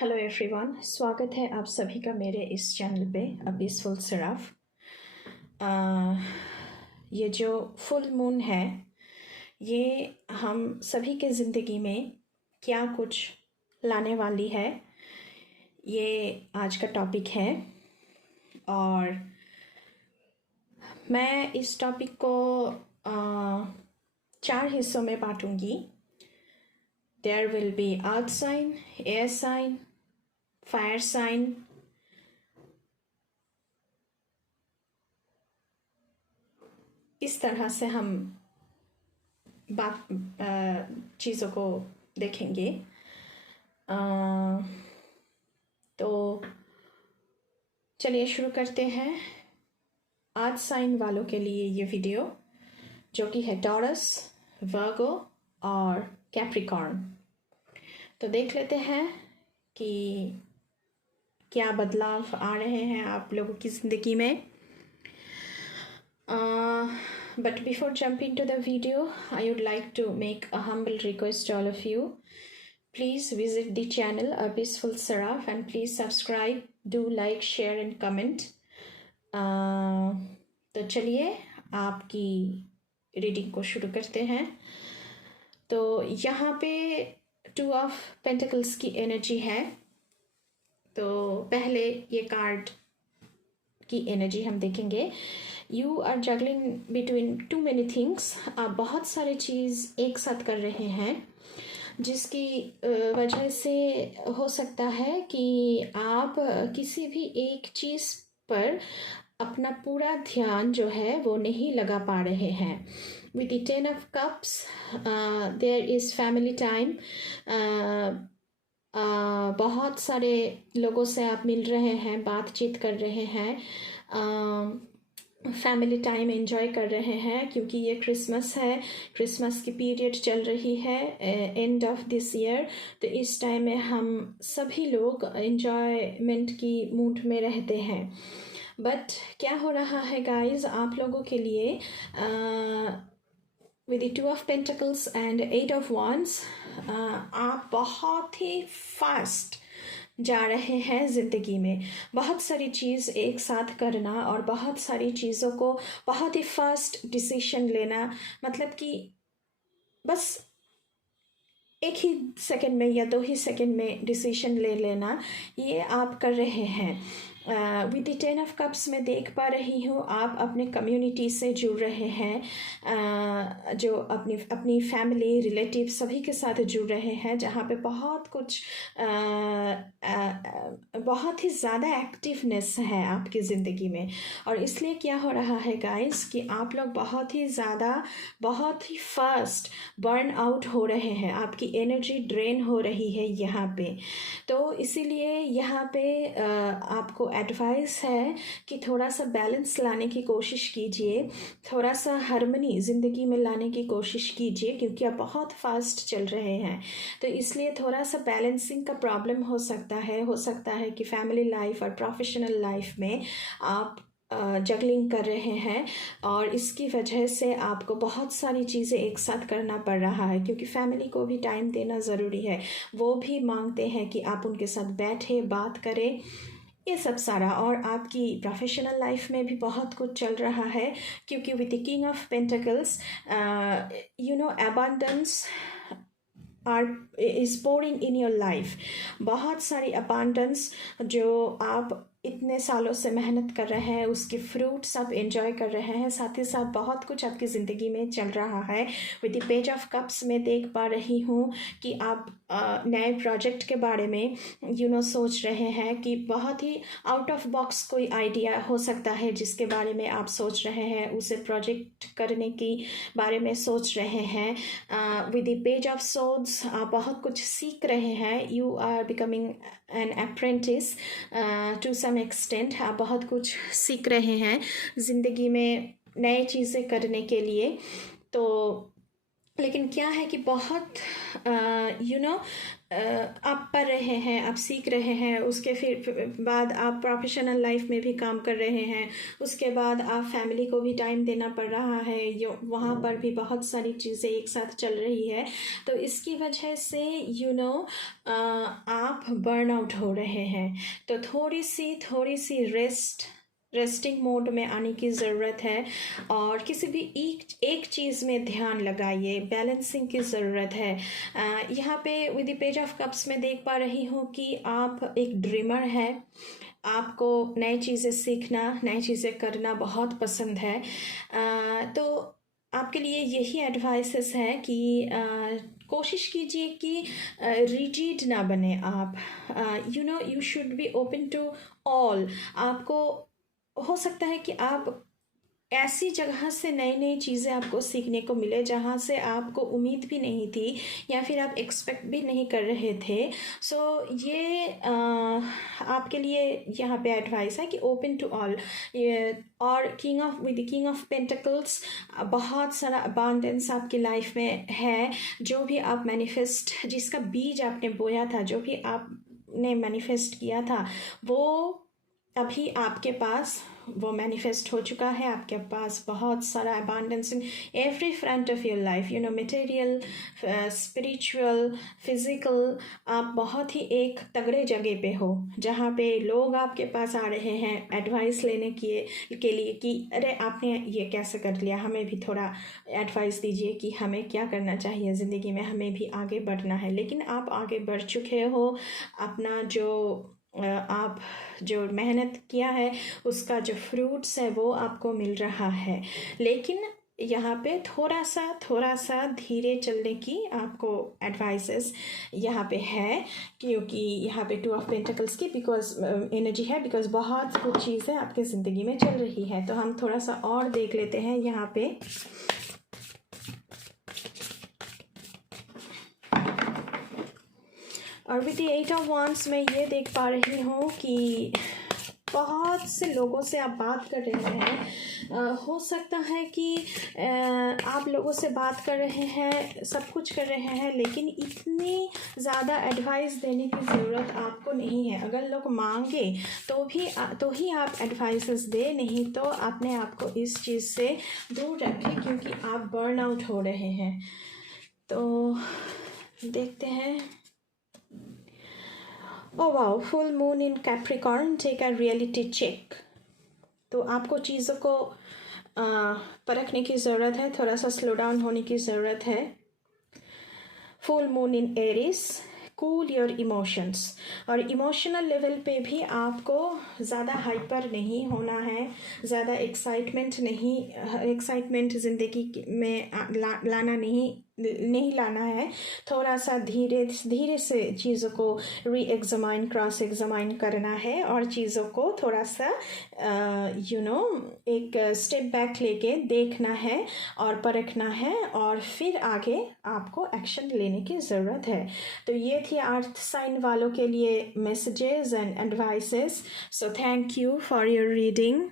Hello everyone, स्वागत है आप सभी का मेरे इस चैनल पे अ पीसफुल सिराफ। ये जो फुल मून है ये हम सभी के ज़िंदगी में क्या कुछ लाने वाली है, ये आज का टॉपिक है। और मैं इस टॉपिक को 4 हिस्सों में बांटूंगी। There will be earth sign, air sign, fire sign, इस तरह से हम बात चीज़ों को देखेंगे। तो चलिए शुरू करते हैं। अर्थ साइन वालों के लिए ये वीडियो, जो कि है टॉरस, वर्गो और कैप्रिकॉर्न। तो देख लेते हैं कि क्या बदलाव आ रहे हैं आप लोगों की ज़िंदगी में। But before jumping to the video, I would like to make a humble request to all of you. Please visit the channel A Peaceful Seraph and please subscribe, do like, share and comment. तो चलिए आपकी reading को शुरू करते हैं। तो यहाँ पे 2 ऑफ पेंटिकल्स की एनर्जी है। तो पहले ये कार्ड की एनर्जी हम देखेंगे। You are juggling between too many things. आप बहुत सारे चीज़ एक साथ कर रहे हैं, जिसकी वजह से हो सकता है कि आप किसी भी एक चीज़ पर अपना पूरा ध्यान जो है वो नहीं लगा पा रहे हैं। With the 10 of cups there is family time. बहुत सारे लोगों से आप मिल रहे हैं, बातचीत कर रहे हैं, फैमिली टाइम एंजॉय कर रहे हैं, क्योंकि ये क्रिसमस है, क्रिसमस की पीरियड चल रही है, एंड ऑफ दिस ईयर। तो इस टाइम में हम सभी लोग एंजॉयमेंट की मूड में रहते हैं। बट क्या हो रहा है गाइस आप लोगों के लिए, with the 2 of pentacles and 8 of wands, आप बहुत ही फास्ट जा रहे हैं ज़िंदगी में। बहुत सारी चीज़ एक साथ करना और बहुत सारी चीज़ों को बहुत ही फास्ट डिसीजन लेना, मतलब कि बस एक ही सेकंड में या 2 ही सेकंड में डिसीजन ले लेना, ये आप कर रहे हैं। विद द 10 ऑफ कप्स में देख पा रही हूँ आप अपने कम्युनिटी से जुड़ रहे हैं, जो अपनी फैमिली, रिलेटिव सभी के साथ जुड़ रहे हैं, जहाँ पे बहुत कुछ बहुत ही ज़्यादा एक्टिवनेस है आपकी ज़िंदगी में। और इसलिए क्या हो रहा है गाइस कि आप लोग बहुत ही ज़्यादा, बहुत ही फास्ट बर्न आउट हो रहे हैं, आपकी एनर्जी ड्रेन हो रही है यहाँ पे। तो इसीलिए यहाँ पे आपको एडवाइस है कि थोड़ा सा बैलेंस लाने की कोशिश कीजिए, थोड़ा सा हार्मनी ज़िंदगी में लाने की कोशिश कीजिए, क्योंकि आप बहुत फास्ट चल रहे हैं। तो इसलिए थोड़ा सा बैलेंसिंग का प्रॉब्लम हो सकता है कि फैमिली लाइफ और प्रोफेशनल लाइफ में आप जगलिंग कर रहे हैं, और इसकी वजह से आपको बहुत सारी चीज़ें एक साथ करना पड़ रहा है, क्योंकि फैमिली को भी टाइम देना ज़रूरी है। वो भी मांगते हैं कि आप उनके साथ बैठे, बात करें, ये सब सारा। और आपकी प्रोफेशनल लाइफ में भी बहुत कुछ चल रहा है, क्योंकि with the king of pentacles abundance is pouring in your life। बहुत सारी abundance जो आप इतने सालों से मेहनत कर रहे हैं, उसके फ्रूट्स आप एंजॉय कर रहे हैं, साथ ही साथ बहुत कुछ आपकी ज़िंदगी में चल रहा है। With the page of cups में देख पा रही हूँ कि आप नए प्रोजेक्ट के बारे में सोच रहे हैं, कि बहुत ही आउट ऑफ बॉक्स कोई आइडिया हो सकता है जिसके बारे में आप सोच रहे हैं, उसे प्रोजेक्ट करने की बारे में सोच रहे हैं। With the page of swords आप बहुत कुछ सीख रहे हैं, you are becoming an apprentice to some extent. आप बहुत कुछ सीख रहे हैं ज़िंदगी में नए चीज़ें करने के लिए। तो लेकिन क्या है कि बहुत आप पढ़ रहे हैं, आप सीख रहे हैं, उसके फिर बाद आप प्रोफेशनल लाइफ में भी काम कर रहे हैं, उसके बाद आप फैमिली को भी टाइम देना पड़ रहा है, वहाँ पर भी बहुत सारी चीज़ें एक साथ चल रही है। तो इसकी वजह से आप आप बर्न आउट हो रहे हैं, तो थोड़ी सी रेस्टिंग मोड में आने की ज़रूरत है। और किसी भी एक चीज़ में ध्यान लगाइए, बैलेंसिंग की ज़रूरत है। यहाँ पे with the page of cups में देख पा रही हूँ कि आप एक ड्रीमर है, आपको नई चीज़ें सीखना, नई चीज़ें करना बहुत पसंद है। तो आपके लिए यही एडवाइसेस है कि कोशिश कीजिए कि रिजिड ना बने आप। You should be open to all. आपको हो सकता है कि आप ऐसी जगह से नई नई चीज़ें आपको सीखने को मिले जहाँ से आपको उम्मीद भी नहीं थी या फिर आप एक्सपेक्ट भी नहीं कर रहे थे। सो ये आपके लिए यहाँ पे एडवाइस है कि ओपन टू ऑल। और किंग ऑफ पेंटिकल्स, बहुत सारा अबांडेंस आपकी लाइफ में है। जो भी आप मैनिफेस्ट, जिसका बीज आपने बोया था, जो भी आपने मैनिफेस्ट किया था, वो अभी आपके पास वो मैनिफेस्ट हो चुका है। आपके पास बहुत सारा abundance in every front of your life, material, spiritual, physical. आप बहुत ही एक तगड़े जगह पे हो जहाँ पे लोग आपके पास आ रहे हैं एडवाइस लेने के लिए कि अरे आपने ये कैसे कर लिया, हमें भी थोड़ा एडवाइस दीजिए कि हमें क्या करना चाहिए ज़िंदगी में, हमें भी आगे बढ़ना है। लेकिन आप आगे बढ़ चुके हो, अपना आप जो मेहनत किया है उसका जो फ्रूट्स है वो आपको मिल रहा है। लेकिन यहाँ पे थोड़ा सा धीरे चलने की आपको एडवाइसेस यहाँ पे है, क्योंकि यहाँ पे 2 ऑफ पेंटिकल्स की बिकॉज एनर्जी है, बिकॉज बहुत कुछ चीज़ें आपके ज़िंदगी में चल रही है। तो हम थोड़ा सा और देख लेते हैं यहाँ पे। और विद द 8 ऑफ वांड्स में ये देख पा रही हूँ कि बहुत से लोगों से आप बात कर रहे हैं। हो सकता है कि आप लोगों से बात कर रहे हैं, सब कुछ कर रहे हैं, लेकिन इतनी ज़्यादा एडवाइस देने की ज़रूरत आपको नहीं है। अगर लोग मांगे तो ही आप एडवाइसेस दे, नहीं तो अपने आप को इस चीज़ से दूर रखें, क्योंकि आप बर्न आउट हो रहे हैं। तो देखते हैं। Oh wow, full moon in Capricorn, take a reality check. तो आपको चीज़ों को परखने की ज़रूरत है, थोड़ा सा स्लो डाउन होने की ज़रूरत है। Full moon in Aries, cool your emotions. और इमोशनल लेवल पे भी आपको ज़्यादा हाइपर नहीं होना है, ज़्यादा एक्साइटमेंट ज़िंदगी में लाना नहीं लाना है। थोड़ा सा धीरे से चीज़ों को री-एग्जामाइन, क्रॉस एग्जामाइन करना है और चीज़ों को थोड़ा सा एक स्टेप बैक लेके देखना है और परखना है, और फिर आगे आपको एक्शन लेने की ज़रूरत है। तो ये थी अर्थ साइन वालों के लिए messages and advices. So thank you for your reading.